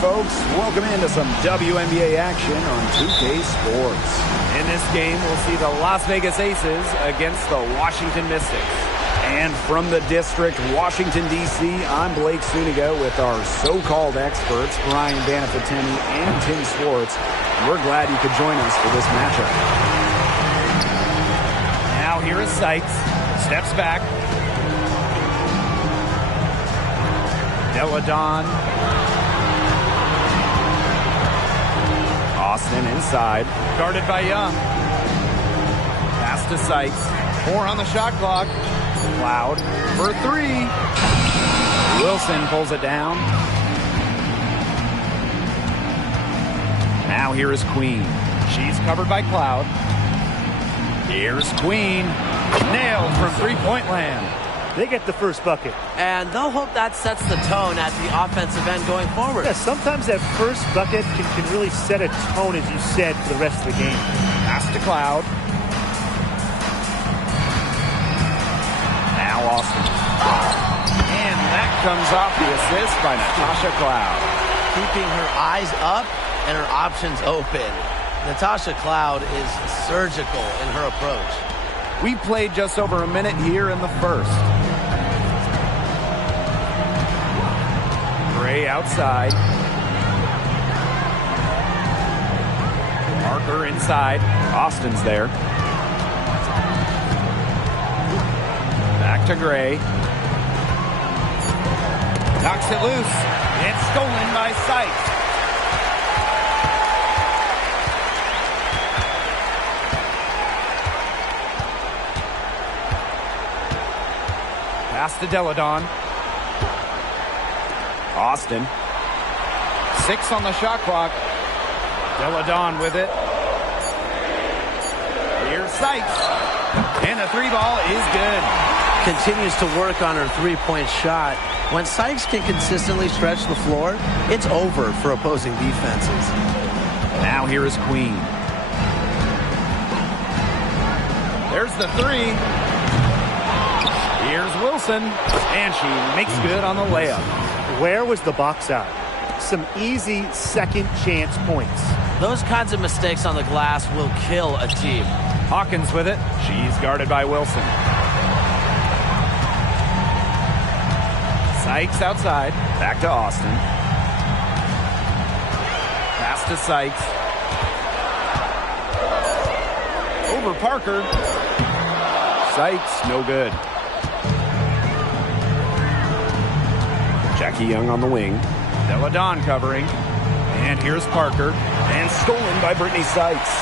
folks. Welcome into some WNBA action on 2K Sports. In this game, we'll see the Las Vegas Aces against the Washington Mystics. And from the district, Washington, D.C., I'm Blake Suniga with our so-called experts, Brian Banafiteni and Tim Swartz. We're glad you could join us for this matchup. Now here is Sykes. Steps back. Deladon. Austin inside. Guarded by Young. Pass to Sykes. 4 on the shot clock. Cloud for 3. Wilson pulls it down. Now here is Queen. She's covered by Cloud. Here's Queen. Nailed from three-point land. They get the first bucket. And they'll hope that sets the tone at the offensive end going forward. Yeah, sometimes that first bucket can really set a tone, as you said, for the rest of the game. Pass to Cloud. Now Austin. And that comes off the assist by Natasha Cloud. Keeping her eyes up and her options open. Natasha Cloud is surgical in her approach. We played just over a minute here in the first. Gray outside. Parker inside. Austin's there. Back to Gray. Knocks it loose. It's stolen by Sykes. Pass to Deladon. Austin. 6 on the shot clock. Deladon with it. Here's Sykes. And the 3 ball is good. Continues to work on her three-point shot. When Sykes can consistently stretch the floor, it's over for opposing defenses. Now here is Queen. There's the 3. Here's Wilson, and she makes good on the layup. Where was the box out? Some easy second chance points. Those kinds of mistakes on the glass will kill a team. Hawkins with it. She's guarded by Wilson. Sykes outside. Back to Austin. Pass to Sykes. Over Parker. Sykes, no good. Jackie Young on the wing. Deladon covering. And here's Parker. And stolen by Brittany Sykes.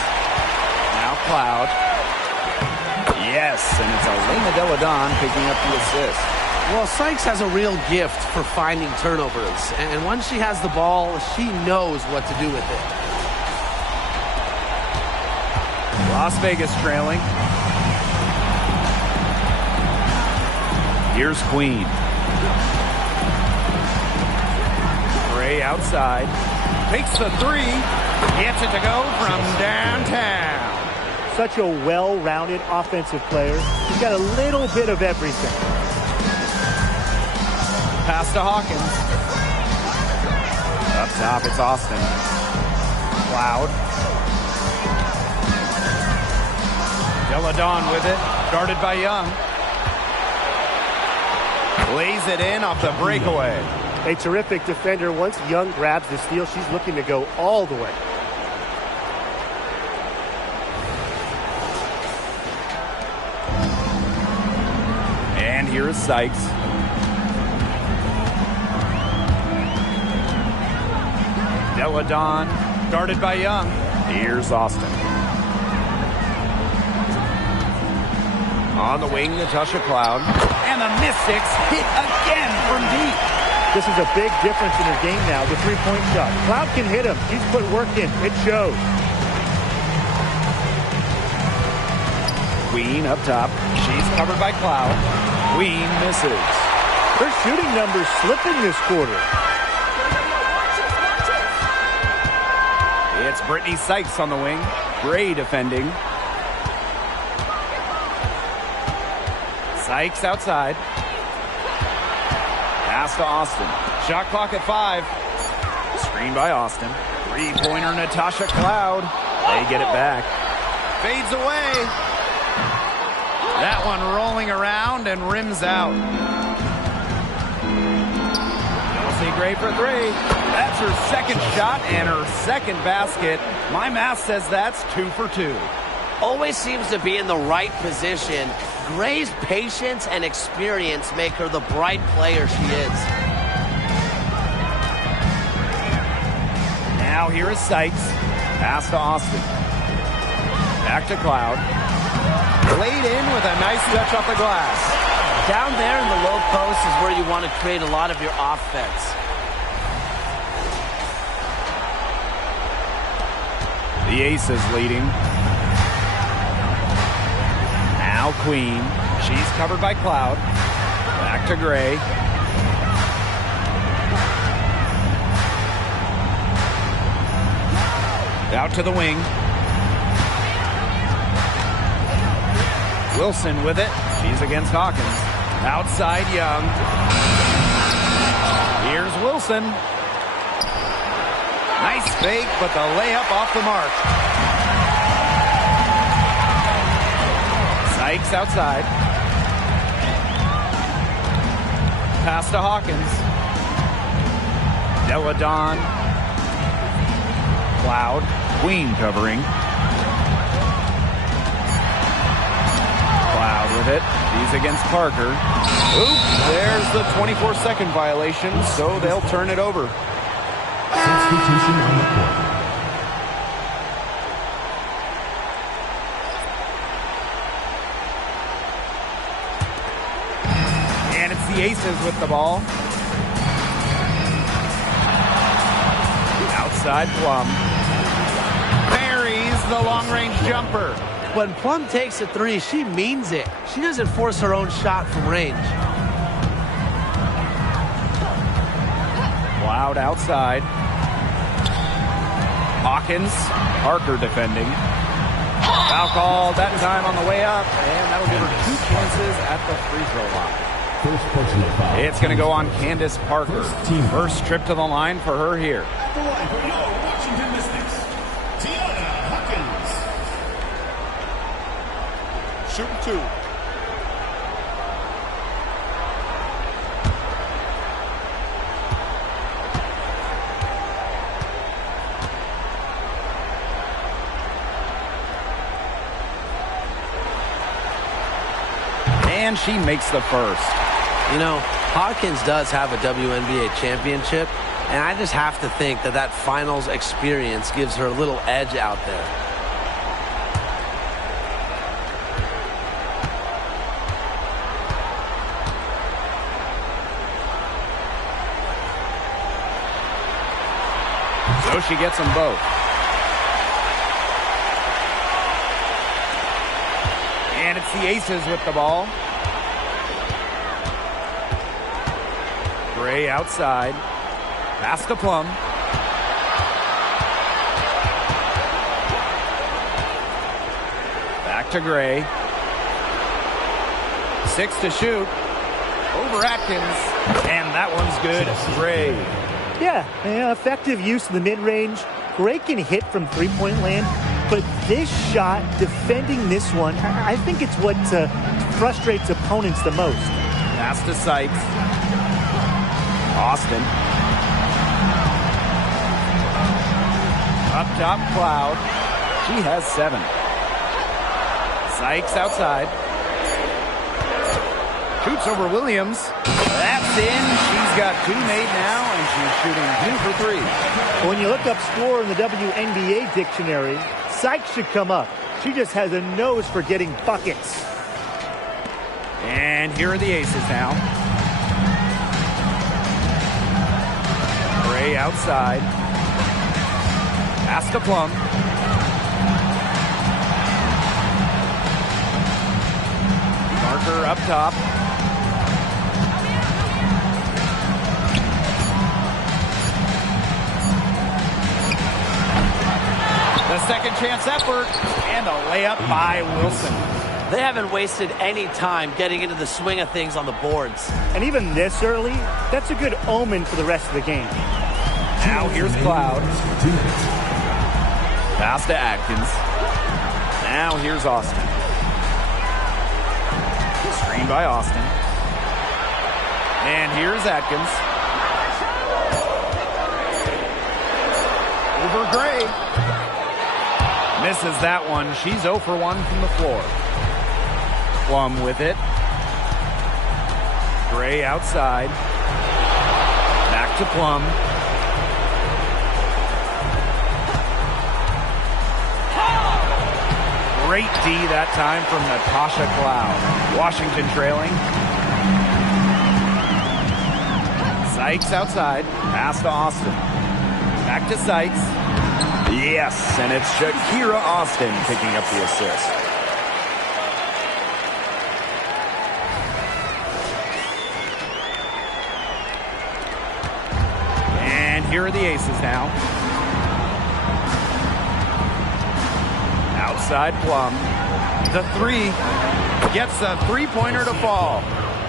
Now Cloud. Yes, and it's Elena Deladon picking up the assist. Well, Sykes has a real gift for finding turnovers. And once she has the ball, she knows what to do with it. Las Vegas trailing. Here's Queen. Gray outside. Takes the 3. Gets it to go from downtown. Such a well-rounded offensive player. He's got a little bit of everything. Pass to Hawkins. Up top, it's Austin. Cloud. Deladon with it. Guarded by Young. Lays it in off the breakaway. A terrific defender. Once Young grabs the steal, she's looking to go all the way. And here is Sykes. Deladon, guarded by Young. Here's Austin. On the wing, Natasha Cloud. And the Mystics hit again from deep. This is a big difference in her game now, the three-point shot. Cloud can hit him. She's put work in. It shows. Queen up top. She's covered by Cloud. Queen misses. Her shooting numbers slipping this quarter. It's Brittany Sykes on the wing. Gray defending. Sykes outside. Pass to Austin. Shot clock at 5. Screen by Austin. Three-pointer Natasha Cloud. They get it back. Fades away. That one rolling around and rims out. Chelsea Gray for three. That's her second shot and her second basket. My math says that's 2 for 2. Always seems to be in the right position. Gray's patience and experience make her the bright player she is. Now here is Sykes. Pass to Austin. Back to Cloud. Laid in with a nice touch off the glass. Down there in the low post is where you want to create a lot of your offense. The Aces leading. Now Queen. She's covered by Cloud. Back to Gray. Out to the wing. Wilson with it. She's against Hawkins. Outside Young. Here's Wilson. Nice fake, but the layup off the mark. Sykes outside. Pass to Hawkins. Deladon. Cloud. Queen covering. Cloud with it. He's against Parker. Oops, there's the 24-second violation, so they'll turn it over. Substitution on the court. And it's the Aces with the ball. Outside Plum. Buries the long-range jumper. When Plum takes a three, she means it. She doesn't force her own shot from range. Cloud outside. Hawkins. Parker defending. Foul called that time on the way up, and that'll give her 2 chances at the free throw line. First personal foul. It's going to go on Candace Parker. First trip to the line for her here. At the line for your Washington Mystics, Tiana Hawkins. Shooting 2. And she makes the first. You know, Hawkins does have a WNBA championship, and I just have to think that that finals experience gives her a little edge out there. So she gets them both. And it's the Aces with the ball. Gray outside. Pass to Plum. Back to Gray. 6 to shoot. Over Atkins. And that one's good. Gray. Yeah, effective use of the mid-range. Gray can hit from three-point land, but this shot, defending this one, I think it's what frustrates opponents the most. Pass to Sykes. Austin. Up top, Cloud. She has 7. Sykes outside. Shoots over Williams. That's in. She's got 2 made now, and she's shooting 2 for 3. When you look up score in the WNBA dictionary, Sykes should come up. She just has a nose for getting buckets. And here are the Aces now. Gray outside. Pass to Plum. Parker up top. The second chance effort and a layup by Wilson. They haven't wasted any time getting into the swing of things on the boards. And even this early, that's a good omen for the rest of the game. Now here's Cloud. Pass to Atkins. Now here's Austin. Screen by Austin. And here's Atkins. Over Gray. Misses that one. She's 0 for 1 from the floor. Plum with it. Gray outside. Back to Plum. Great D that time from Natasha Cloud. Washington trailing. Sykes outside. Pass to Austin. Back to Sykes. Yes, and it's Shakira Austin picking up the assist. And here are the aces now. Outside Plum. The three gets a three-pointer to fall.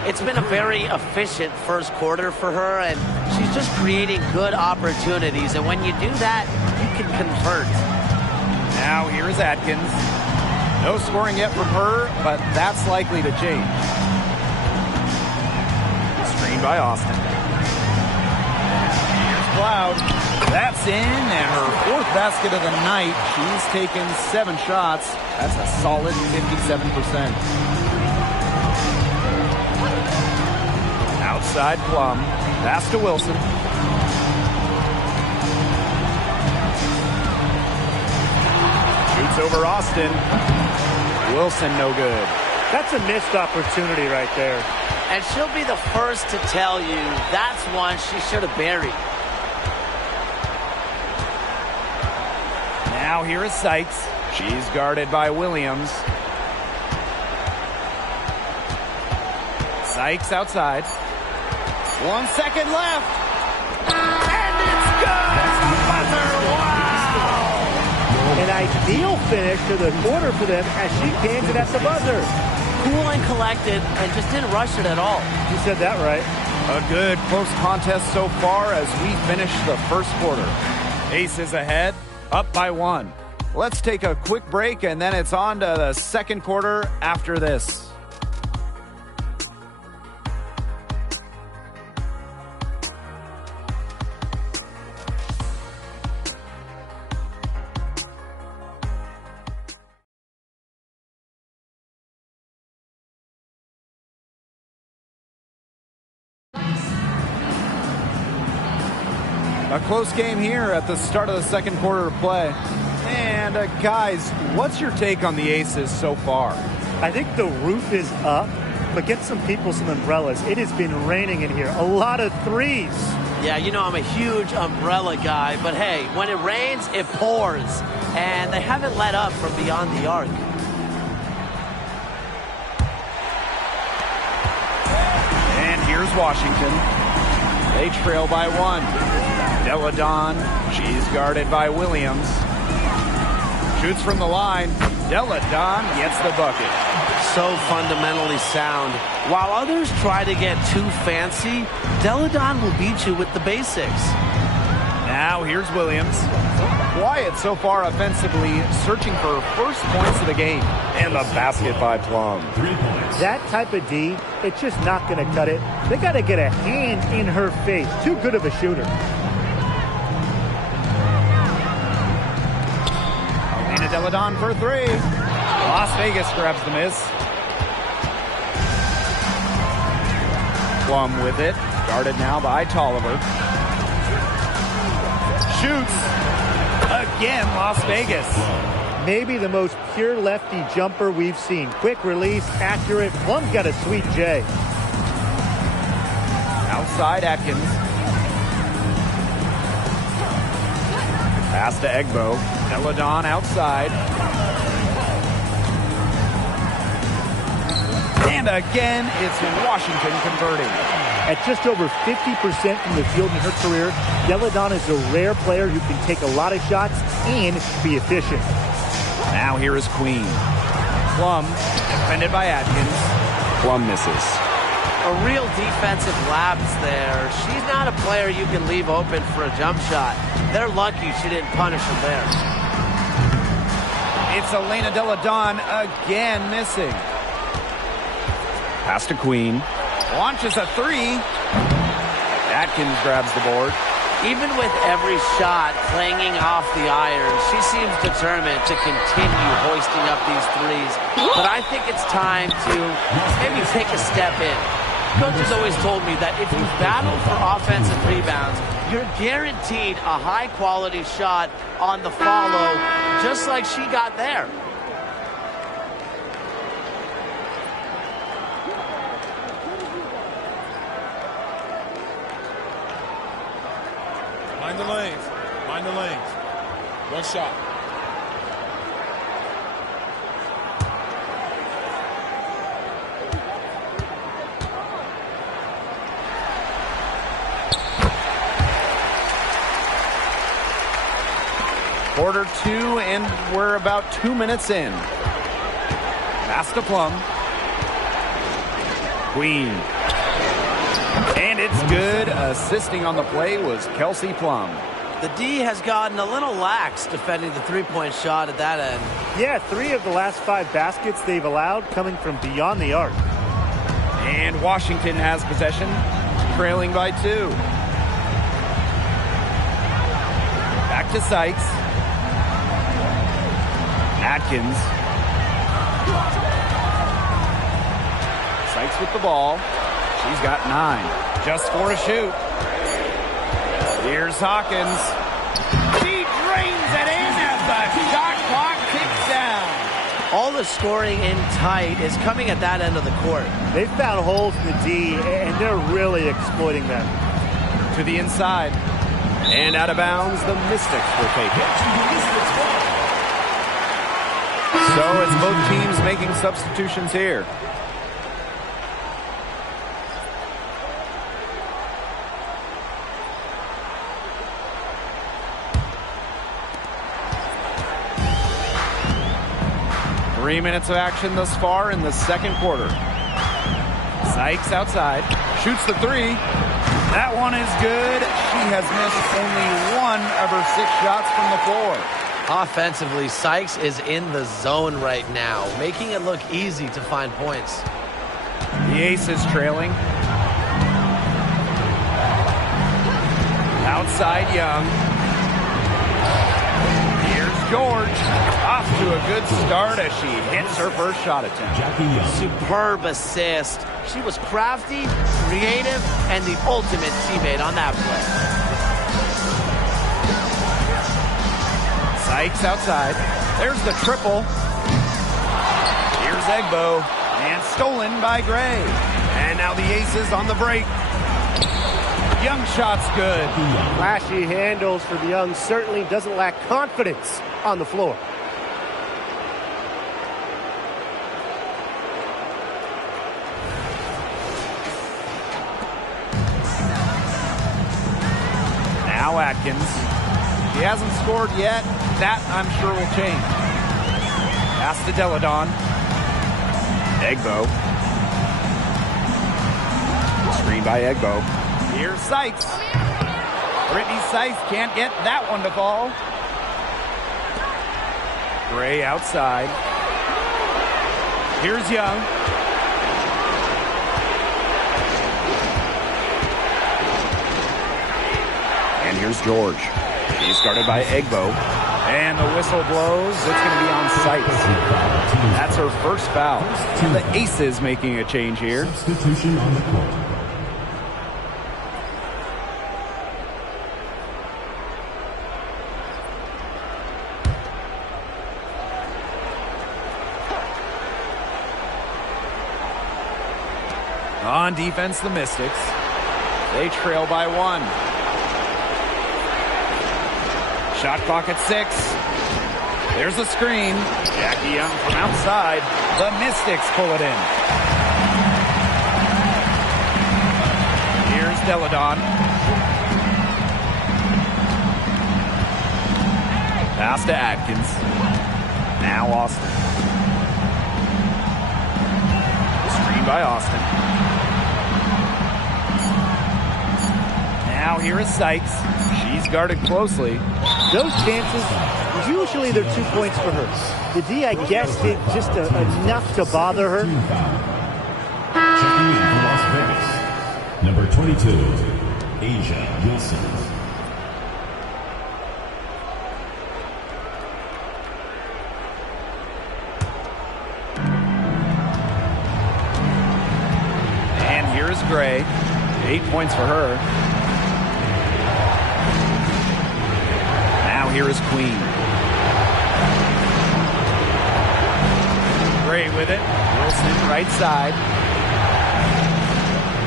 It's been a very efficient first quarter for her, and she's just creating good opportunities. And when you do that, you can convert. Now here's Atkins. No scoring yet from her, but that's likely to change. Screen by Austin. Here's Cloud. That's in, and her fourth basket of the night. She's taken 7 shots. That's a solid 57%. Outside Plum. Pass to Wilson. Shoots over Austin. Wilson no good. That's a missed opportunity right there. And she'll be the first to tell you that's one she should have buried. Now here is Sykes. She's guarded by Williams. Sykes outside. 1 second left. And it's good! Buzzer! Wow! An ideal finish to the quarter for them as she cans it at the buzzer. Cool and collected and just didn't rush it at all. You said that right. A good close contest so far as we finish the first quarter. Aces ahead, up by 1. Let's take a quick break and then it's on to the second quarter after this. A close game here at the start of the second quarter of play. And guys, what's your take on the Aces so far? I think the roof is up, but get some people some umbrellas. It has been raining in here. A lot of threes. Yeah, you know I'm a huge umbrella guy, but hey, when it rains, it pours. And they haven't let up from beyond the arc. And here's Washington. They trail by 1. Deladon, she's guarded by Williams. Shoots from the line. Deladon gets the bucket. So fundamentally sound. While others try to get too fancy, Deladon will beat you with the basics. Now here's Williams. Quiet so far offensively, searching for first points of the game. And the basket by Plum. 3 points. That type of D, it's just not going to cut it. They got to get a hand in her face. Too good of a shooter. Deladon for 3. Las Vegas grabs the miss. Plum with it. Guarded now by Tolliver. Shoots. Again, Las Vegas. Maybe the most pure lefty jumper we've seen. Quick release, accurate. Plum's got a sweet J. Outside Atkins. Pass to Egbo. Deladon outside. And again, it's Washington converting. At just over 50% from the field in her career, Deladon is a rare player who can take a lot of shots and be efficient. Now here is Queen. Plum, defended by Atkins. Plum misses. a real defensive lapse there. She's not a player you can leave open for a jump shot. They're lucky she didn't punish him there. It's Elena Delle Donne again missing. Pass to Queen. Launches a three. Atkins grabs the board. Even with every shot clanging off the iron, she seems determined to continue hoisting up these threes. But I think it's time to maybe take a step in. Coach has always told me that if you battle for offensive rebounds, you're guaranteed a high-quality shot on the follow, just like she got there. Mind the lanes. Mind the lanes. One shot. Quarter 2, and we're about 2 minutes in. Pass to Plum. Queen. And it's good. Assisting on the play was Kelsey Plum. The D has gotten a little lax defending the three-point shot at that end. Yeah, 3 of the last 5 baskets they've allowed coming from beyond the arc. And Washington has possession, trailing by 2. Back to Sykes. Atkins. Sykes with the ball. She's got 9. Just 4 to shoot. Here's Hawkins. She drains it in as the shot clock ticks down. All the scoring in tight is coming at that end of the court. They've found holes in the D, and they're really exploiting them. To the inside. And out of bounds, the Mystics will take it. So it's both teams making substitutions here. Three minutes of action thus far in the second quarter. Sykes outside. Shoots the three. That one is good. She has missed only 1 of her 6 shots from the floor. Offensively, Sykes is in the zone right now, making it look easy to find points. The Aces trailing. Outside Young. Here's George. Off to a good start as she hits her first shot attempt. Superb assist. She was crafty, creative, and the ultimate teammate on that play. Sykes outside. There's the triple. Here's Egbo. And stolen by Gray. And now the Aces on the break. Young shot's good. Flashy handles for the Young. Certainly doesn't lack confidence on the floor. Now Atkins. She hasn't scored yet. That, I'm sure, will change. Pass to Delle Donne. Egbo. Screen by Egbo. Here's Sykes. Brittany Sykes can't get that one to fall. Gray outside. Here's Young. And here's George. He's guarded by Egbo. And the whistle blows. It's going to be on Sykes. That's her first foul. The Aces making a change here. Substitution on the court. On defense, the Mystics. They trail by 1. Shot clock at 6. There's a screen. Jackie Young from outside. The Mystics pull it in. Here's Delle Donne. Pass to Atkins. Now Austin. Screen by Austin. here is Sykes. She's guarded closely. Those chances, usually they're 2 points for her. The D, I guess, did just enough to bother her. Checking in for Las Vegas, number 22, Asia Wilson. Here's Gray. 8 points for her. Now here is Queen. Gray with it. Wilson right side.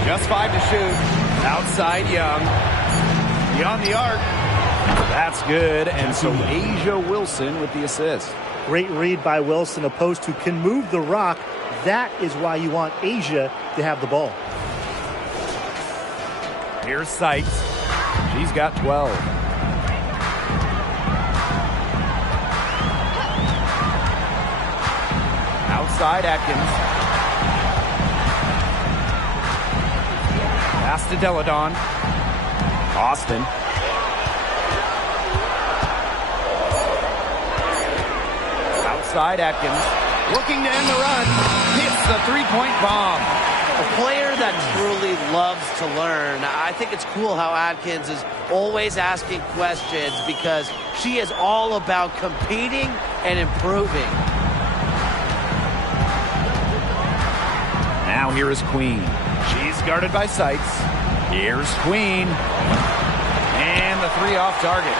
Just 5 to shoot. Outside Young. Beyond the arc. That's good. And so Asia Wilson with the assist. Great read by Wilson. Opposed to can move the rock. That is why you want Asia to have the ball. Here's Sykes. She's got 12. Outside Atkins. Pass to Deladon. Austin. Outside Atkins. Looking to end the run. Hits the three-point bomb. A player that truly loves to learn. I think it's cool how Atkins is always asking questions because she is all about competing and improving. Now here is Queen. She's guarded by Sykes. Here's Queen. And the three off target.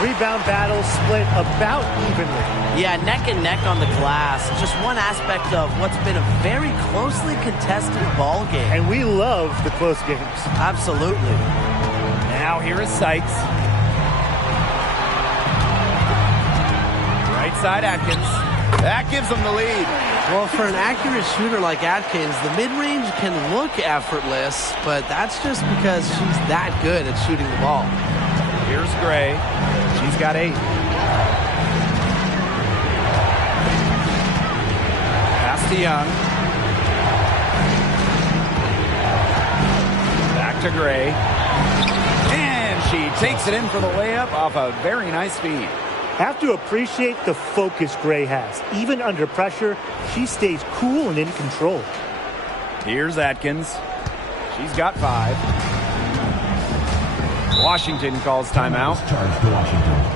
Rebound battle split about evenly. Yeah, neck and neck on the glass. Just one aspect of what's been a very closely contested ball game. And we love the close games. Absolutely. Now here is Sykes. Right side Atkins. That gives them the lead. Well, for an accurate shooter like Atkins, the mid-range can look effortless, but that's just because she's that good at shooting the ball. Here's Gray. She's got 8. Pass to Young. Back to Gray. And she takes it in for the layup off a very nice feed. Have to appreciate the focus Gray has. Even under pressure, she stays cool and in control. Here's Atkins. She's got 5. Washington calls timeout. Charge to Washington.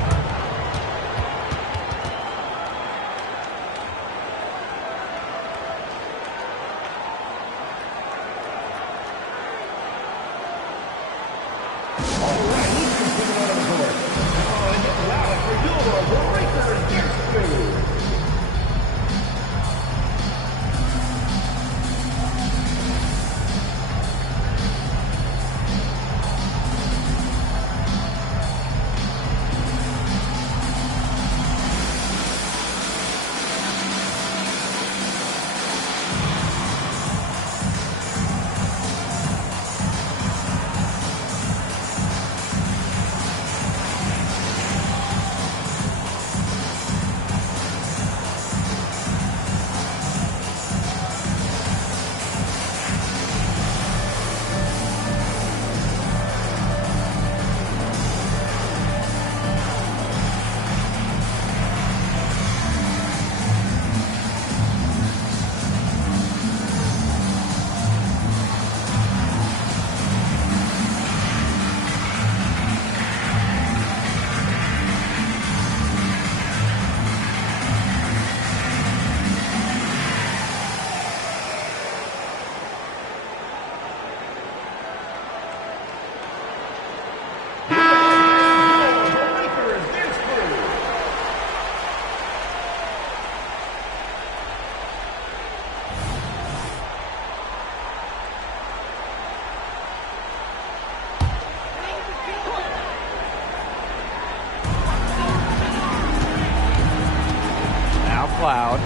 Cloud.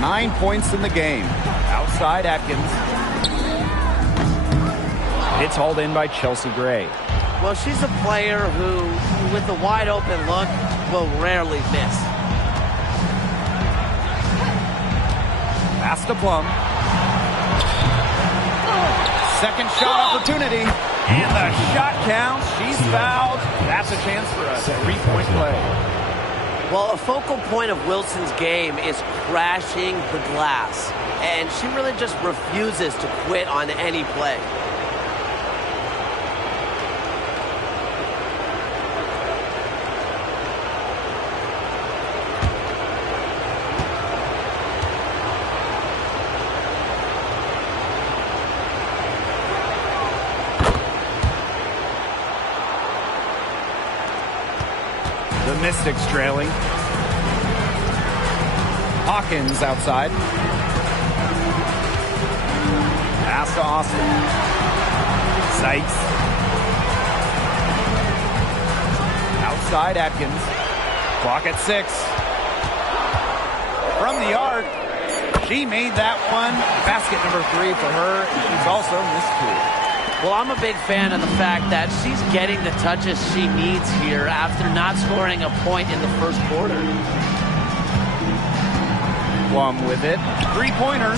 9 points in the game. Outside Atkins. It's hauled in by Chelsea Gray. Well, she's a player who, with a wide open look, will rarely miss. Pass to Plum. Second shot opportunity. And the shot counts. She's fouled. That's a chance for a three-point play. Well, a focal point of Wilson's game is crashing the glass. And she really just refuses to quit on any play. The Mystics trailing. Hawkins outside. Pass to Austin. Sykes. Outside Atkins. Clock at 6. From the arc. She made that one. Basket number 3 for her. And she's also missed 2. Well, I'm a big fan of the fact that she's getting the touches she needs here after not scoring a point in the first quarter. Plum with it. Three-pointer.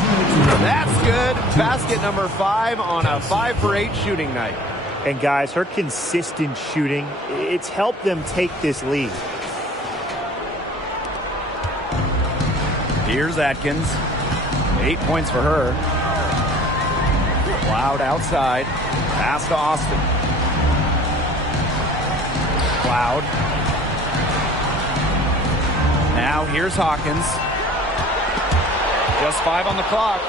That's good. Basket number 5 on a 5 for 8 shooting night. And guys, her consistent shooting, it's helped them take this lead. Here's Atkins. 8 points for her. Cloud outside. Pass to Austin. Cloud. Now here's Hawkins. Just 5 on the clock.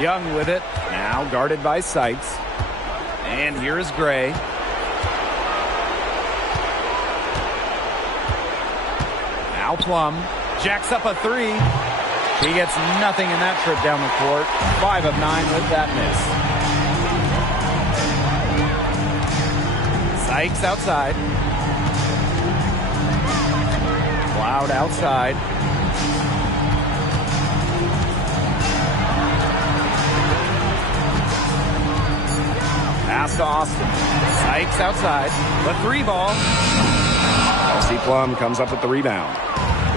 Young with it. Now guarded by Sykes. And here is Gray. Now Plum. Jacks up a 3. He gets nothing in that trip down the court. 5 of 9 with that miss. Sykes outside. Cloud outside. Pass to Austin. Sykes outside. The 3 ball. Kelsey Plum comes up with the rebound.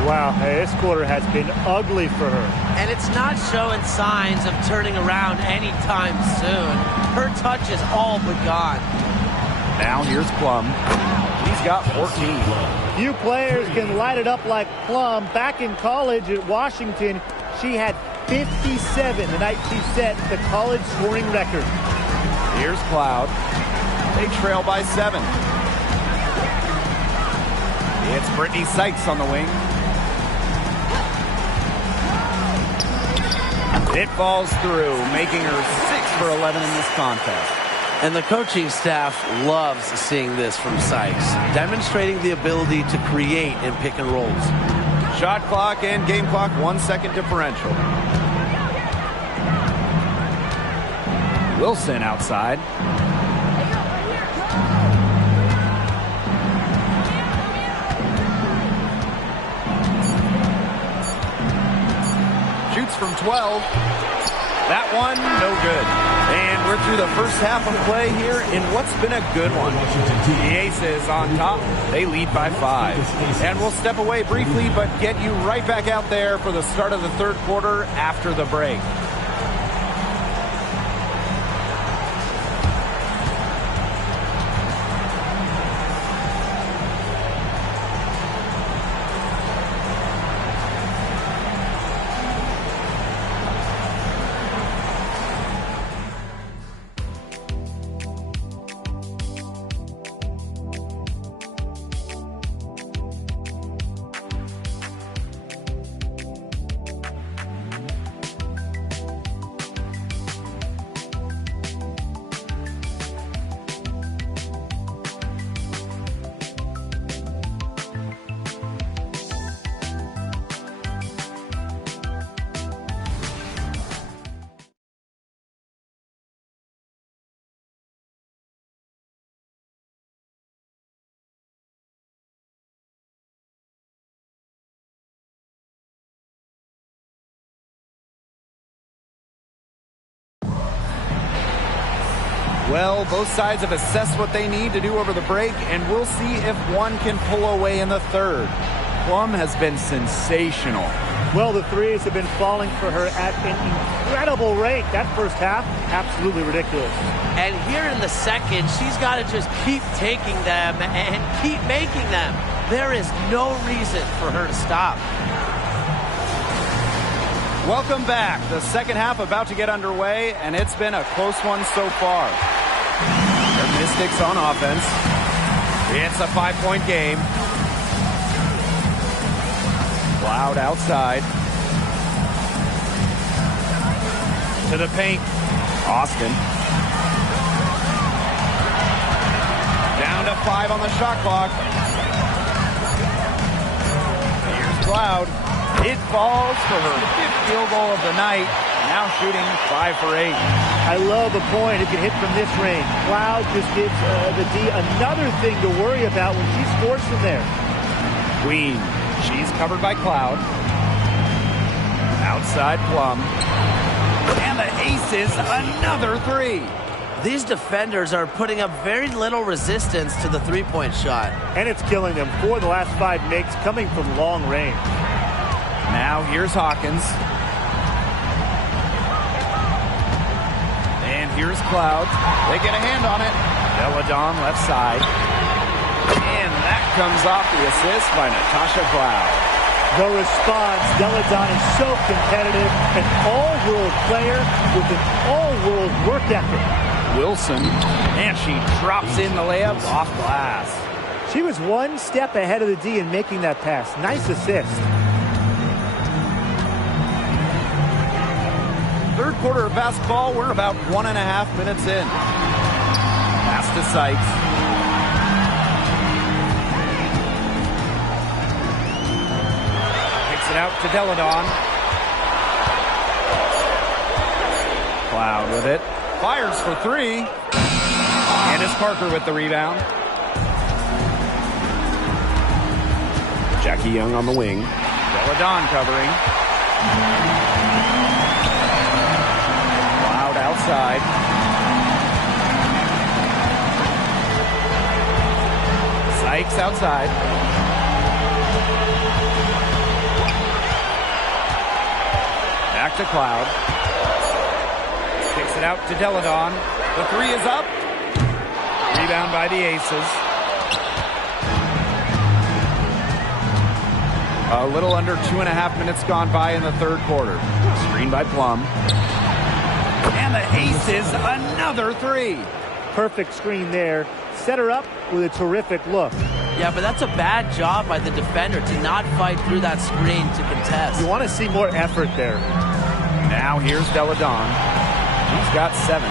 Wow, this quarter has been ugly for her. And it's not showing signs of turning around anytime soon. Her touch is all but gone. Now here's Plum. He's got 14. Few players can light it up like Plum. Back in college at Washington, she had 57 the night she set the college scoring record. Here's Cloud. They trail by 7. It's Brittany Sykes on the wing. It falls through, making her 6 for 11 in this contest. And the coaching staff loves seeing this from Sykes, demonstrating the ability to create in pick and rolls. Shot clock and game clock, 1 second differential. Wilson outside. Shoots from 12. That one, no good. And we're through the first half of play here in what's been a good one. The Aces on top. They lead by 5. And we'll step away briefly, but get you right back out there for the start of the third quarter after the break. Well, both sides have assessed what they need to do over the break, and we'll see if one can pull away in the third. Plum has been sensational. Well, the threes have been falling for her at an incredible rate. That first half, absolutely ridiculous. And here in the second, she's got to just keep taking them and keep making them. There is no reason for her to stop. Welcome back. The second half about to get underway, and it's been a close one so far. The Mystics on offense. It's a 5-point game. Cloud outside. To the paint. Austin. Down to 5 on the shot clock. Here's Cloud. It falls for her 5th field goal of the night. Now shooting 5 for 8. I love a point. It can hit from this range. Cloud just gives the D another thing to worry about when she scores from there. Queen. She's covered by Cloud. Outside Plum. And the Aces, another 3. These defenders are putting up very little resistance to the three-point shot. And it's killing them. 4 of the last 5 makes coming from long range. Now here's Hawkins. And here's Cloud. They get a hand on it. Deladon left side. And that comes off the assist by Natasha Cloud. The response, Deladon is so competitive, an all-world player with an all-world work ethic. Wilson, and she drops in the layup off glass. She was 1 step ahead of the D in making that pass. Nice assist. Third quarter of basketball, we're about 1.5 minutes in. Pass to Sykes. It out to Deladon. Cloud with it. Fires for 3. And it's Parker with the rebound. Jackie Young on the wing. Deladon covering. Cloud outside. Sykes outside. Back to Cloud. Kicks it out to Deladon. The 3 is up. Rebound by the Aces. A little under 2.5 minutes gone by in the third quarter. Screen by Plum. And the Aces, another 3. Perfect screen there. Set her up with a terrific look. Yeah, but that's a bad job by the defender to not fight through that screen to contest. You want to see more effort there. Now here's Deladon. He's got 7.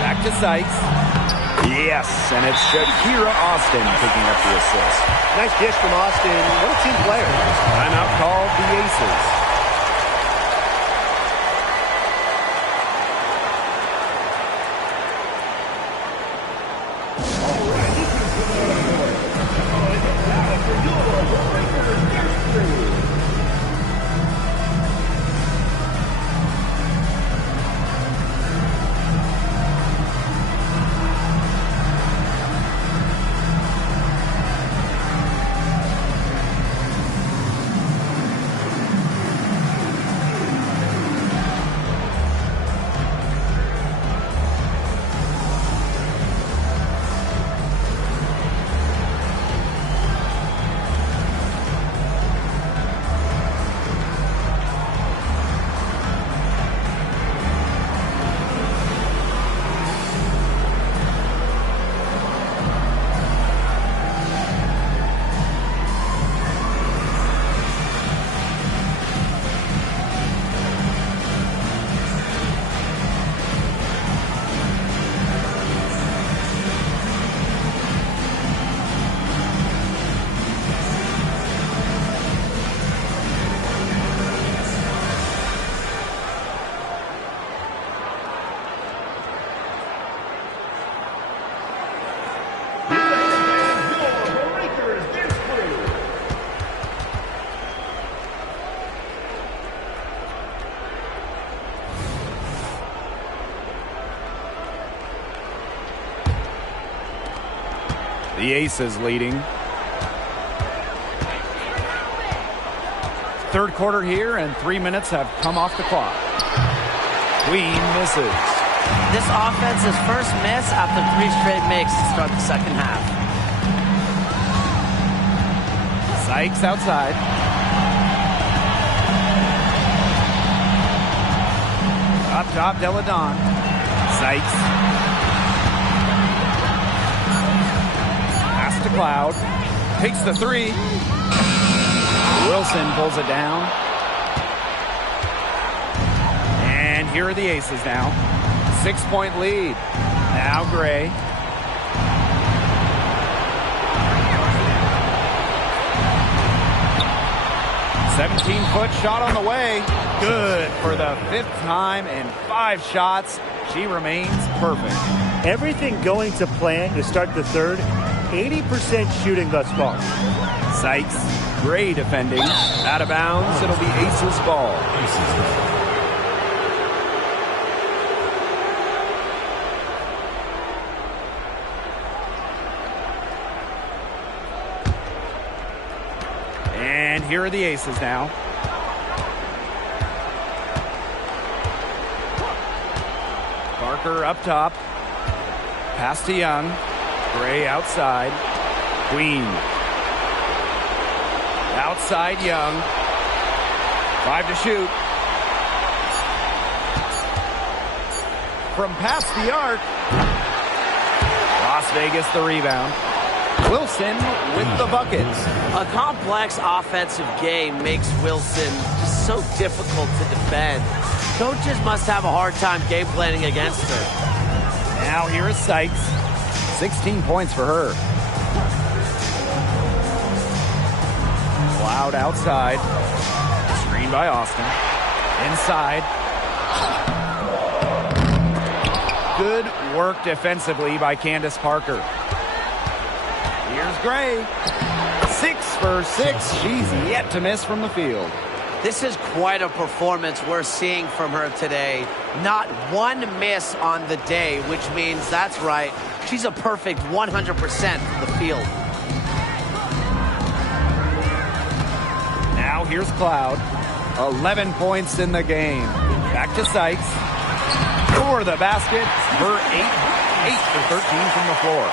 Back to Sykes. Yes, and it's Shakira Austin picking up the assist. Nice dish from Austin. What a team player. Timeout called the Aces. The Aces leading. Third quarter here, and 3 minutes have come off the clock. Queen misses. This offense's first miss after 3 straight makes to start the second half. Sykes outside. Up top, Deladon. Sykes. Pass to Cloud. Takes the 3. Wilson pulls it down. And here are the Aces now. 6-point lead. Now Gray. "17-foot shot on the way. Good for the 5th time in 5 shots. She remains perfect." Everything going to plan to start the third. 80% shooting thus far. Sykes, Gray defending. Out of bounds, it'll be Aces ball. And here are the Aces now. Parker up top. Pass to Young. Gray outside. Queen. Outside Young. 5 to shoot. From past the arc. Las Vegas the rebound. Wilson with the buckets. A complex offensive game makes Wilson just so difficult to defend. Coaches must have a hard time game planning against her. Now here is Sykes. 16 points for her. Cloud outside. Screen by Austin. Inside. Good work defensively by Candace Parker. Here's Gray. 6 for 6. She's yet to miss from the field. This is quite a performance we're seeing from her today. Not one miss on the day, which means, that's right, she's a perfect 100% from the field. Now here's Cloud. 11 points in the game. Back to Sykes. For the basket. Her 8 for 13 from the floor.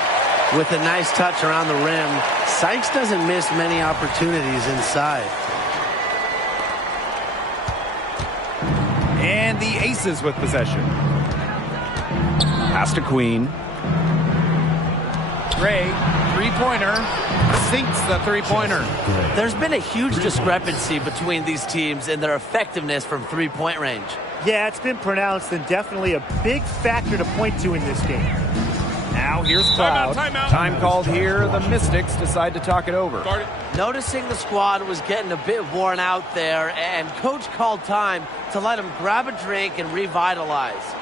With a nice touch around the rim, Sykes doesn't miss many opportunities inside. And the Aces with possession. Pass to Queen. Gray, 3-pointer. Sinks the 3-pointer. There's been a huge discrepancy between these teams in their effectiveness from 3-point range. Yeah, it's been pronounced and definitely a big factor to point to in this game. Now here's Cloud. Timeout. Time called here. The Mystics decide to talk it over. Noticing the squad was getting a bit worn out there, and coach called time to let them grab a drink and revitalize.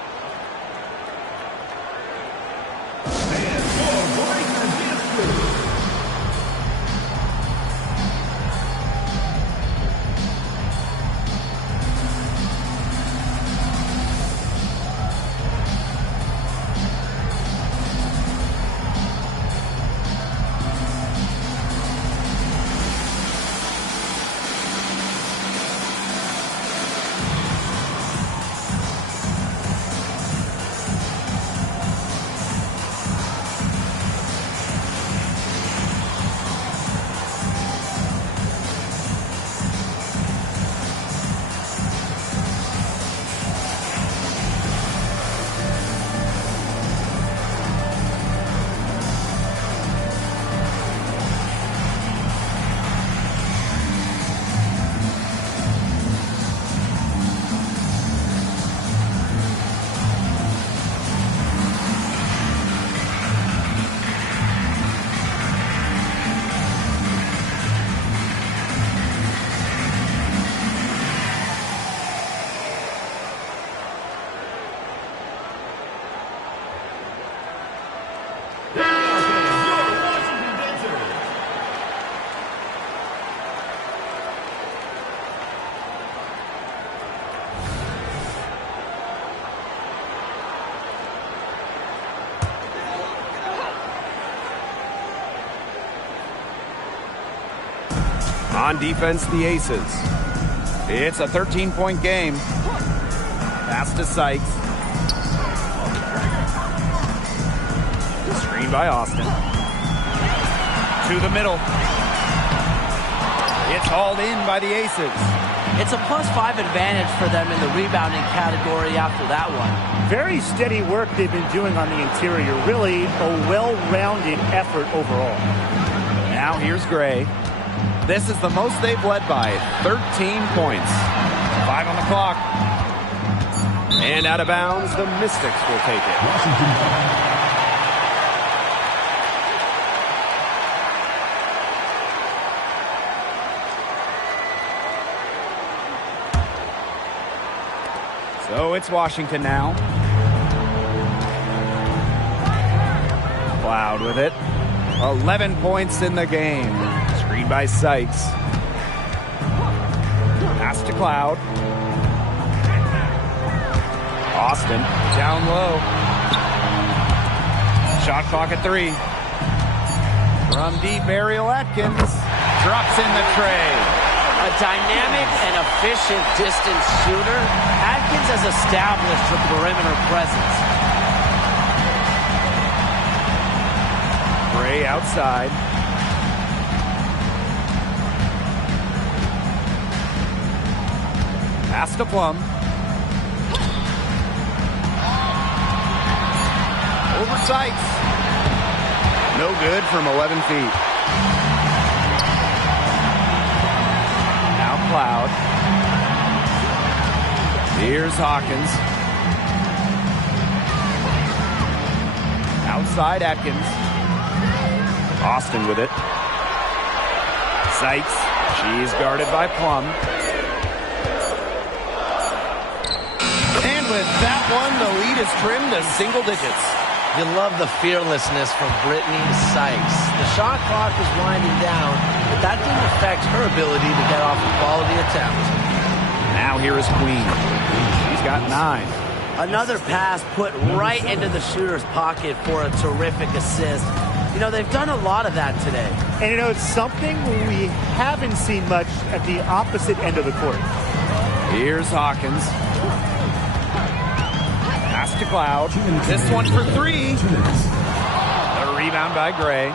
On defense, the Aces. It's a 13-point game. Pass to Sykes. Screen by Austin. To the middle. It's hauled in by the Aces. It's a +5 advantage for them in the rebounding category after that one. Very steady work they've been doing on the interior. Really a well-rounded effort overall. Now here's Gray. This is the most they've led by, 13 points. 5 on the clock. And out of bounds, the Mystics will take it. So it's Washington now. Cloud with it. 11 points in the game. Screen by Sykes. Pass to Cloud. Austin down low. Shot clock at 3. From deep, Ariel Atkins drops in the tray. A dynamic and efficient distance shooter, Atkins has established the perimeter presence. Gray outside. Pass to Plum. Over Sykes. No good from 11 feet. Now Cloud. Here's Hawkins. Outside Atkins. Austin with it. Sykes. She's guarded by Plum. And with that one, the lead is trimmed to single digits. You love the fearlessness from Brittany Sykes. The shot clock was winding down, but that didn't affect her ability to get off a quality attempt. Now here is Queen. She's got 9. Another pass put right into the shooter's pocket for a terrific assist. You know, they've done a lot of that today. And you know, it's something we haven't seen much at the opposite end of the court. Here's Hawkins. Pass to Cloud. This one for 3. A rebound by Gray.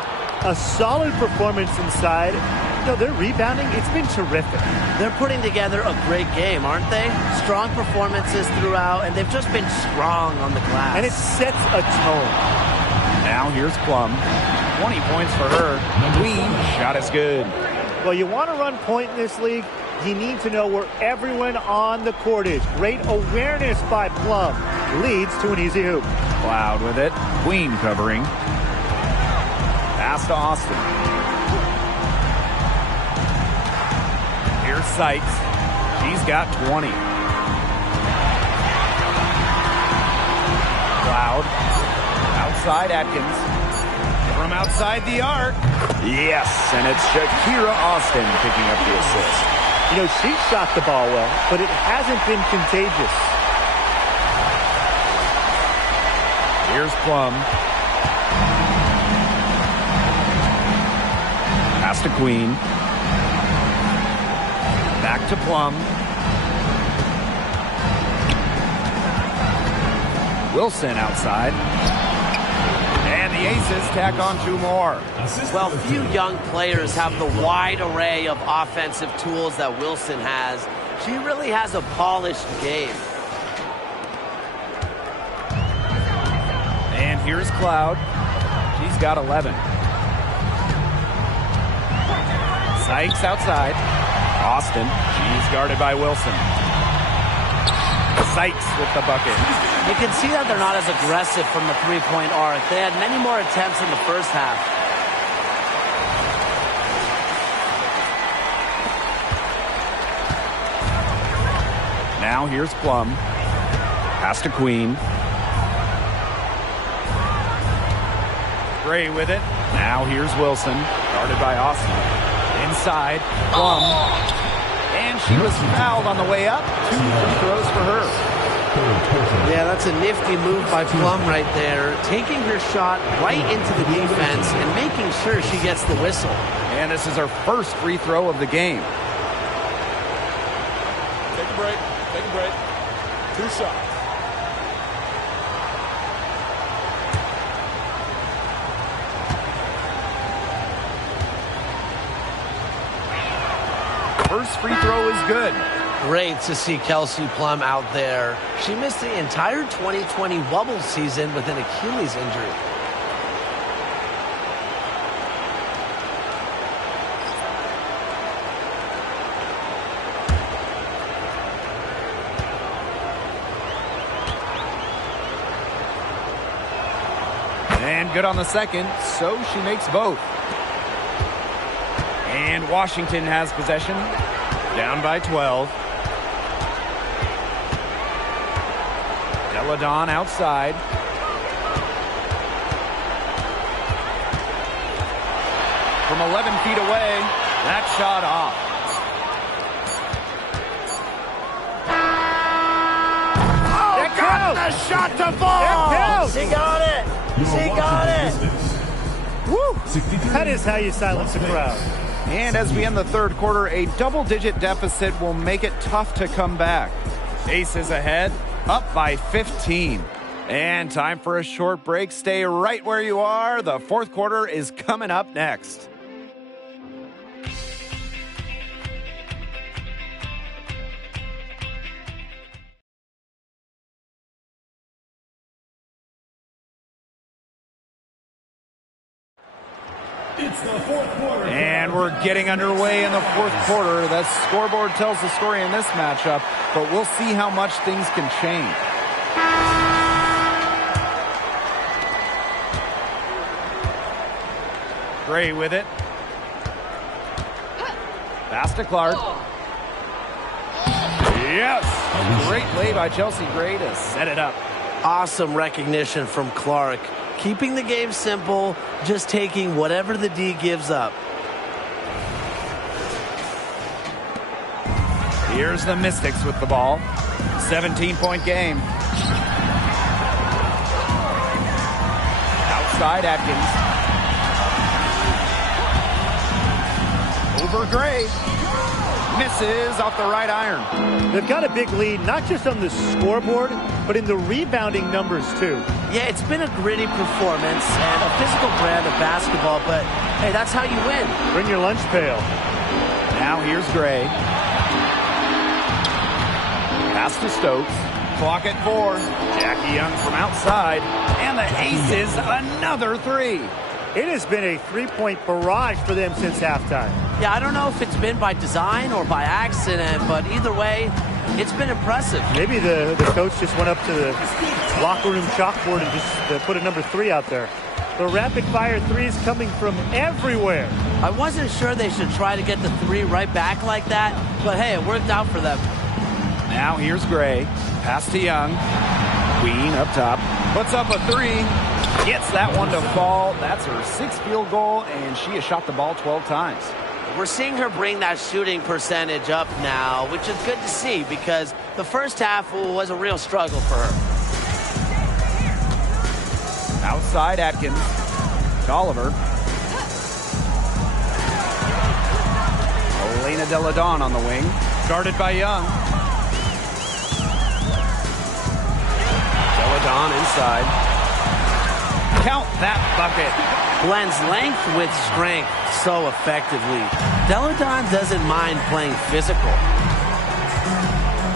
A solid performance inside. You know, their rebounding, it's been terrific. They're putting together a great game, aren't they? Strong performances throughout, and they've just been strong on the glass. And it sets a tone. Now here's Plum. 20 points for her. Queen, shot is good. Well, you want to run point in this league, you need to know where everyone on the court is. Great awareness by Plum. Leads to an easy hoop. Cloud with it. Queen covering. Pass to Austin. Here's Sykes. She's got 20. Cloud. Outside Atkins. From outside the arc. Yes, and it's Shakira Austin picking up the assist. You know, she shot the ball well, but it hasn't been contagious. Here's Plum. Pass to Queen. Back to Plum. Wilson outside. And the Aces tack on 2 more. Well, few young players have the wide array of offensive tools that Wilson has. She really has a polished game. And here's Cloud. She's got 11. Sykes outside. Austin. She's guarded by Wilson. Sykes with the bucket. You can see that they're not as aggressive from the three-point arc. They had many more attempts in the first half. Now here's Plum. Pass to Queen. Gray with it. Now here's Wilson. Guarded by Austin. Inside. Plum. And she was fouled on the way up. 2 free throws for her. Yeah, that's a nifty move by Plum right there. Taking her shot right into the defense and making sure she gets the whistle. And this is her first free throw of the game. break. Take a break. 2 shots. First free throw is good. Great to see Kelsey Plum out there. She missed the entire 2020 bubble season with an Achilles injury. And good on the second, so she makes both. And Washington has possession, down by 12. Deladon outside. From 11 feet away, that shot off. That counts. The shot to fall. That counts. She got it. She got it. Woo! That is how you silence a crowd. And as we end the third quarter, a double-digit deficit will make it tough to come back. Aces ahead, up by 15. And time for a short break. Stay right where you are. The fourth quarter is coming up next. It's the fourth quarter. And we're getting underway in the fourth quarter. That scoreboard tells the story in this matchup, but we'll see how much things can change. Gray with it. Pass to Clark. Yes! Great play by Chelsea Gray to set it up. Awesome recognition from Clark. Keeping the game simple, just taking whatever the D gives up. Here's the Mystics with the ball. 17-point game. Outside Atkins. Over Gray. Misses off the right iron. They've got a big lead, not just on the scoreboard, but in the rebounding numbers, too. Yeah, it's been a gritty performance and a physical brand of basketball, but hey, that's how you win. Bring your lunch pail. Now here's Gray. Pass to Stokes. Clock at 4. Jackie Young from outside. And the aces, another three. It has been a three-point barrage for them since halftime. Yeah, I don't know if it's been by design or by accident, but either way, it's been impressive. Maybe the coach just went up to the locker room chalkboard and just put a number 3 out there. The rapid-fire threes coming from everywhere. I wasn't sure they should try to get the 3 right back like that, but hey, it worked out for them. Now here's Gray. Pass to Young. Queen up top. Puts up a 3. Gets that one to fall. That's her 6th field goal, and she has shot the ball 12 times. We're seeing her bring that shooting percentage up now, which is good to see because the first half was a real struggle for her. Outside Atkins. To Oliver. Elena Deladon on the wing. Guarded by Young. Deladon inside. Count that bucket. Blends length with strength so effectively. Deladon doesn't mind playing physical.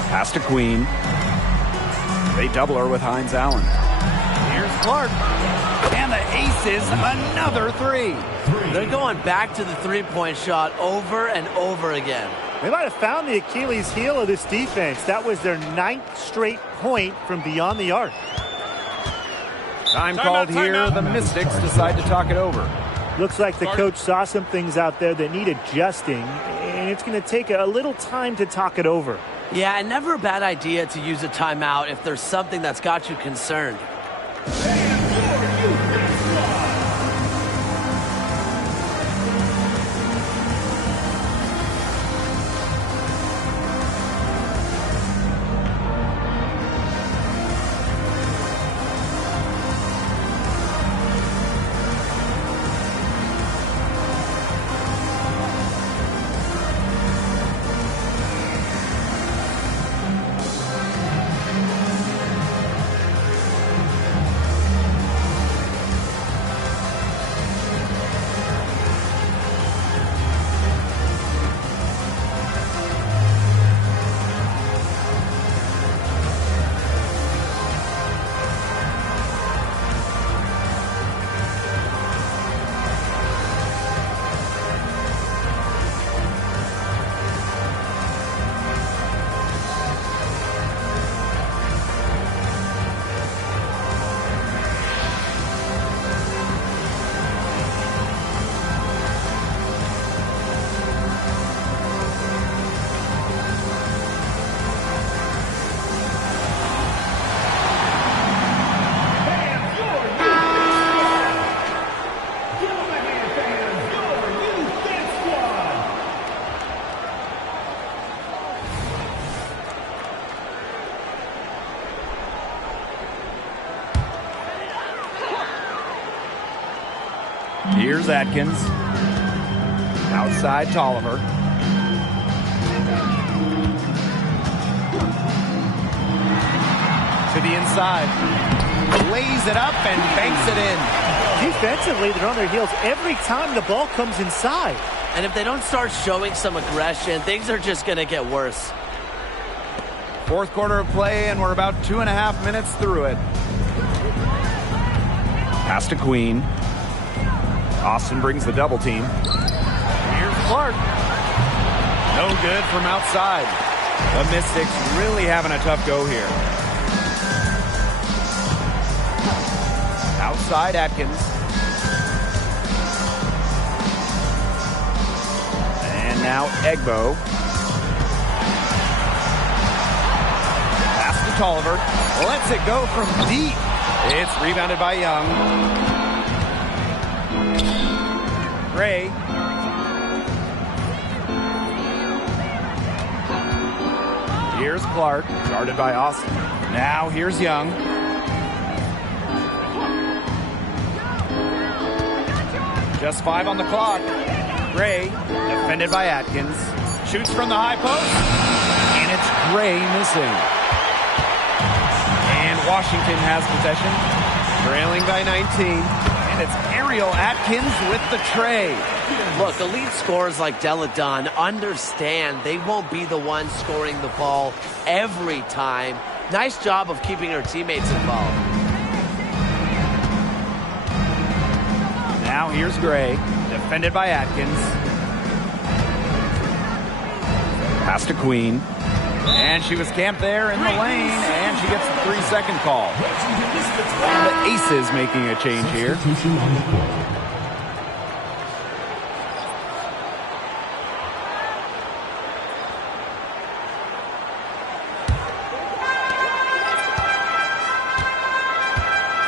Pass to Queen. They double her with Hines Allen. Here's Clark. And the aces, another 3. They're going back to the three-point shot over and over again. They might have found the Achilles heel of this defense. That was their 9th straight point from beyond the arc. Time called here. The Mystics decide to talk it over. Looks like the coach saw some things out there that need adjusting, and it's going to take a little time to talk it over. Yeah, and never a bad idea to use a timeout if there's something that's got you concerned. Here's Atkins. Outside Tolliver. To the inside. Lays it up and banks it in. Defensively, they're on their heels every time the ball comes inside. And if they don't start showing some aggression, things are just going to get worse. Fourth quarter of play, and we're about 2.5 minutes through it. Pass to Queen. Austin brings the double team. Here's Clark. No good from outside. The Mystics really having a tough go here. Outside Atkins. And now Egbo. Pass to Tolliver. Lets it go from deep. It's rebounded by Young. Gray. Here's Clark, guarded by Austin. Now here's Young. Just 5 on the clock. Gray, defended by Atkins. Shoots from the high post. And it's Gray missing. And Washington has possession. Trailing by 19. And it's Ariel Atkins with the tray. Look, elite scorers like Deladon understand they won't be the ones scoring the ball every time. Nice job of keeping her teammates involved. Now here's Gray, defended by Atkins. Pass to Queen. And she was camped there in the lane, and she gets the 3-second call. The Aces making a change here.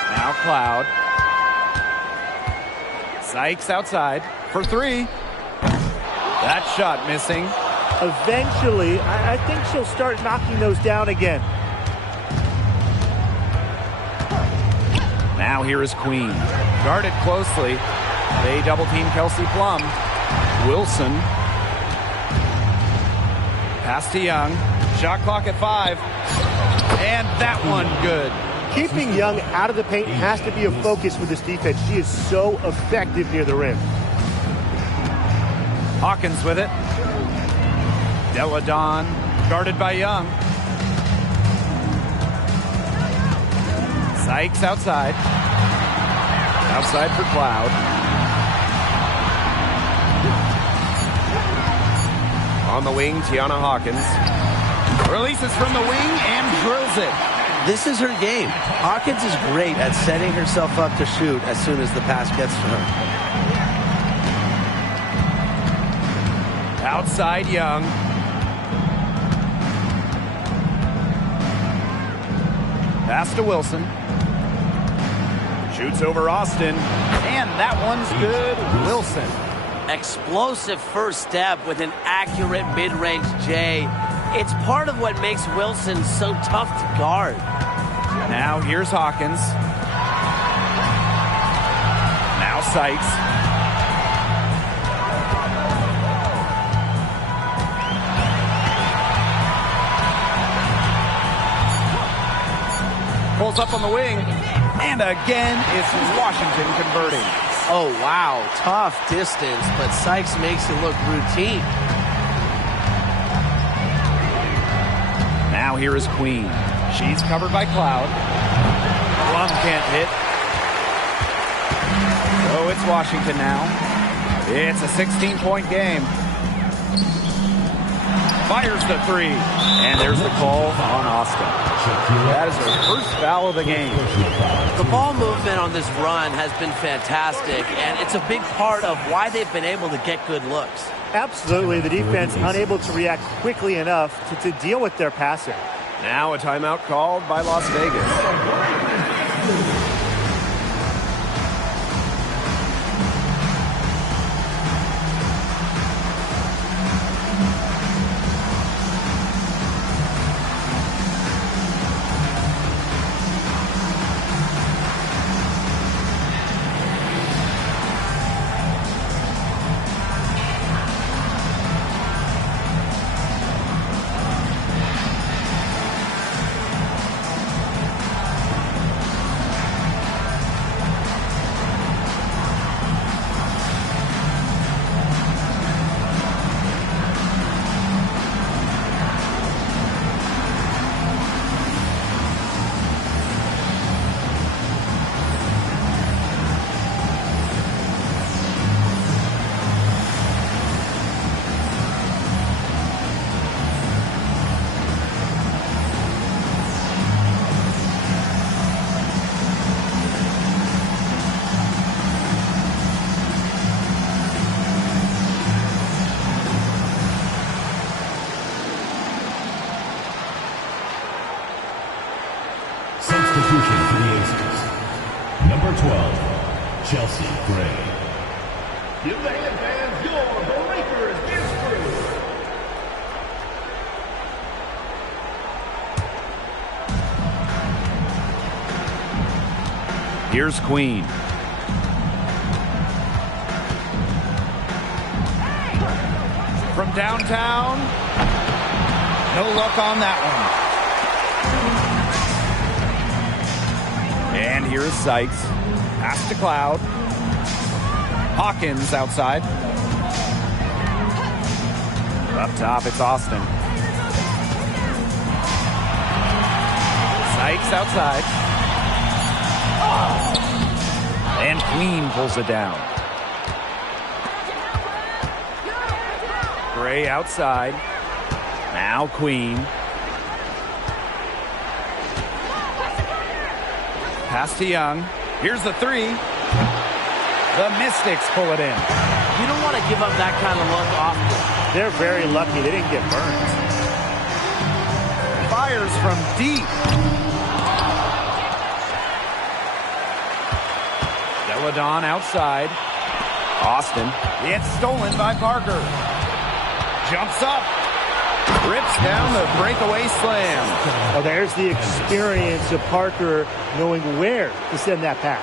Now Cloud. Sykes outside for 3. That shot missing. Eventually, I think she'll start knocking those down again. Now here is Queen. Guarded closely. They double team Kelsey Plum. Wilson. Pass to Young. Shot clock at 5. And that one good. Keeping Young out of the paint has to be a focus for this defense. She is so effective near the rim. Hawkins with it. Deladon, guarded by Young. Sykes outside. Outside for Cloud. On the wing, Tiana Hawkins. Releases from the wing and drills it. This is her game. Hawkins is great at setting herself up to shoot as soon as the pass gets to her. Outside Young. Pass to Wilson. Shoots over Austin. And that one's good. Wilson. Explosive first step with an accurate mid-range J. It's part of what makes Wilson so tough to guard. Now here's Hawkins. Now Sykes. Pulls up on the wing. And again, it's Washington converting. Oh, wow. Tough distance, but Sykes makes it look routine. Now here is Queen. She's covered by Cloud. Plum can't hit. So it's Washington now. It's a 16-point game. Fires the 3. And there's the call on Austin. That is her first foul of the game. The ball movement on this run has been fantastic, and it's a big part of why they've been able to get good looks. Absolutely. The defense unable to react quickly enough to deal with their passer. Now a timeout called by Las Vegas. Number 12, Chelsea Gray. Give the hand fans your Breakers dance crew. Here's Queen. From downtown. No luck on that one. And here's Sykes. Pass to Cloud. Hawkins outside. Up top, it's Austin. Sykes outside. And Queen pulls it down. Gray outside. Now Queen. Pass to Young. Here's the three. The Mystics pull it in. You don't want to give up that kind of look often. They're very lucky they didn't get burned. Fires from deep. Deladon outside. Austin. It's stolen by Parker. Jumps up. Rips down the breakaway slam. Well, there's the experience of Parker knowing where to send that pass.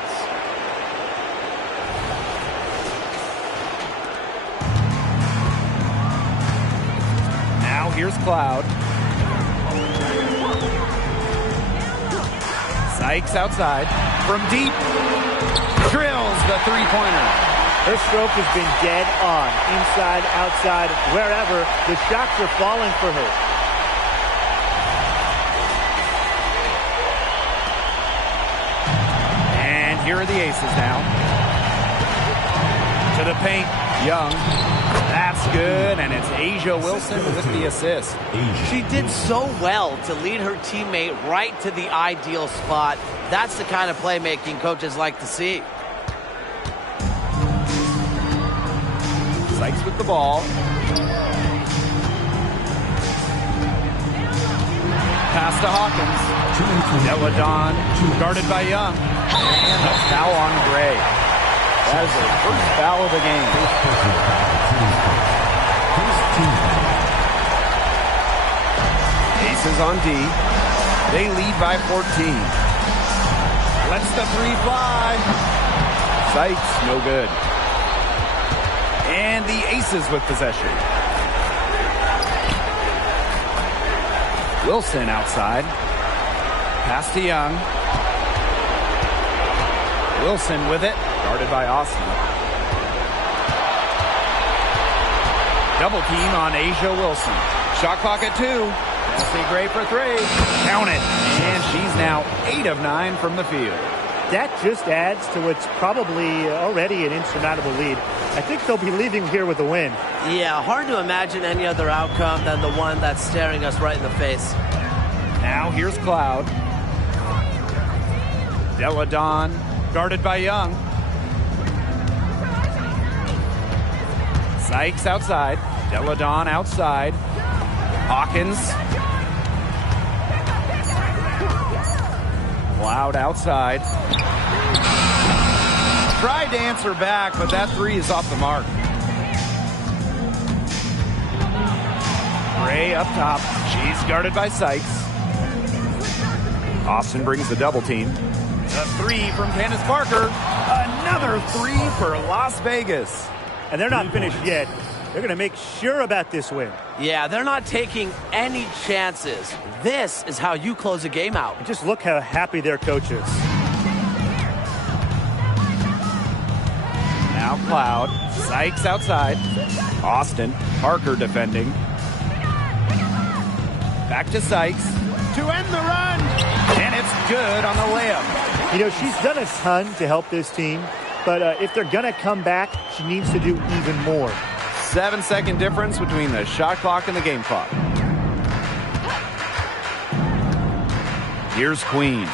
Now here's Cloud. Sykes outside. From deep. Drills the three-pointer. Her stroke has been dead on. Inside, outside, wherever. The shots are falling for her. And here are the aces now. To the paint. Young. That's good, and it's Asia Wilson with the assist. She did so well to lead her teammate right to the ideal spot. That's the kind of playmaking coaches like to see. Sykes with the ball. Pass to Hawkins. Deladon guarded by Young. And a foul on Gray. That is the first foul of the game. Aces on D. They lead by 14. Lets the three fly. Sykes, no good. And the Aces with possession. Wilson outside. Pass to Young. Wilson with it. Guarded by Austin. Double team on Asia Wilson. Shot clock at 2. Chelsea Gray for 3. Count it. And she's now 8 of 9 from the field. That just adds to what's probably already an insurmountable lead. I think they'll be leaving here with a win. Yeah, hard to imagine any other outcome than the one that's staring us right in the face. Now here's Cloud. Deladon guarded by Young. Sykes outside. Deladon outside. Hawkins. Cloud outside. Tried to answer back, but that three is off the mark. Gray up top. She's guarded by Sykes. Austin brings the double team. The three from Candace Parker. Another three for Las Vegas. And they're not finished yet. They're going to make sure about this win. Yeah, they're not taking any chances. This is how you close a game out. And just look how happy their coach is. Now Cloud. Sykes outside. Austin. Parker defending. Back to Sykes. To end the run. And it's good on the layup. You know, she's done a ton to help this team. But if they're going to come back, she needs to do even more. 7-second difference between the shot clock and the game clock. Here's Queen.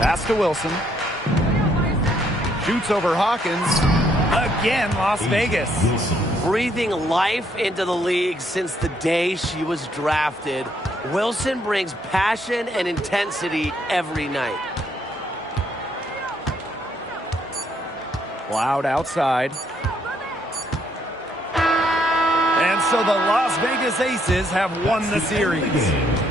Pass to Wilson. Shoots over Hawkins. Again, Las Vegas. Breathing life into the league since the day she was drafted. Wilson brings passion and intensity every night. Cloud outside. And so the Las Vegas Aces have won the series.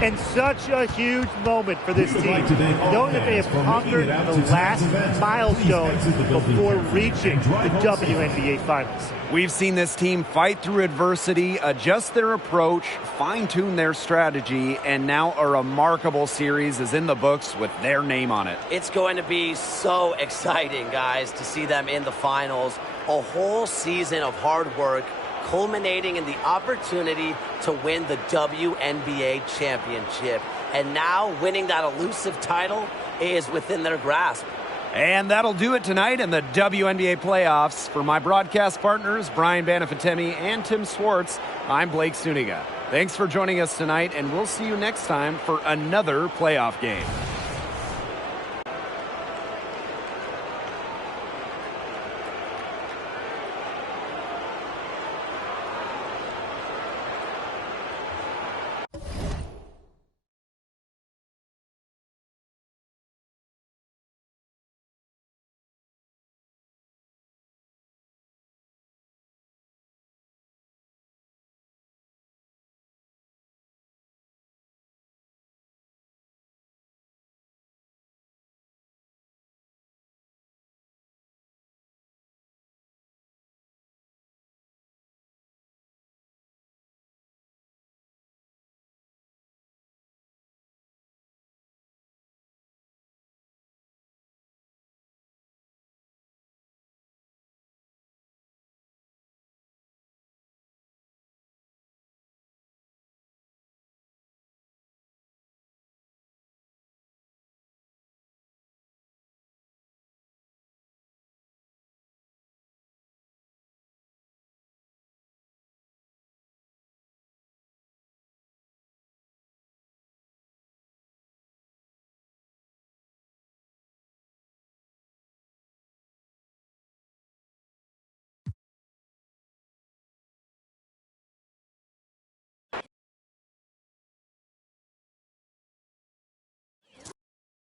And such a huge moment for this team, knowing that they have conquered the last milestone before reaching the WNBA Finals. We've seen this team fight through adversity, adjust their approach, fine-tune their strategy, and now a remarkable series is in the books with their name on it. It's going to be so exciting, guys, to see them in the finals. A whole season of hard work, culminating in the opportunity to win the WNBA championship. And now winning that elusive title is within their grasp. And that'll do it tonight in the WNBA playoffs. For my broadcast partners, Brian Banafitemi and Tim Swartz, I'm Blake Suniga. Thanks for joining us tonight, and we'll see you next time for another playoff game.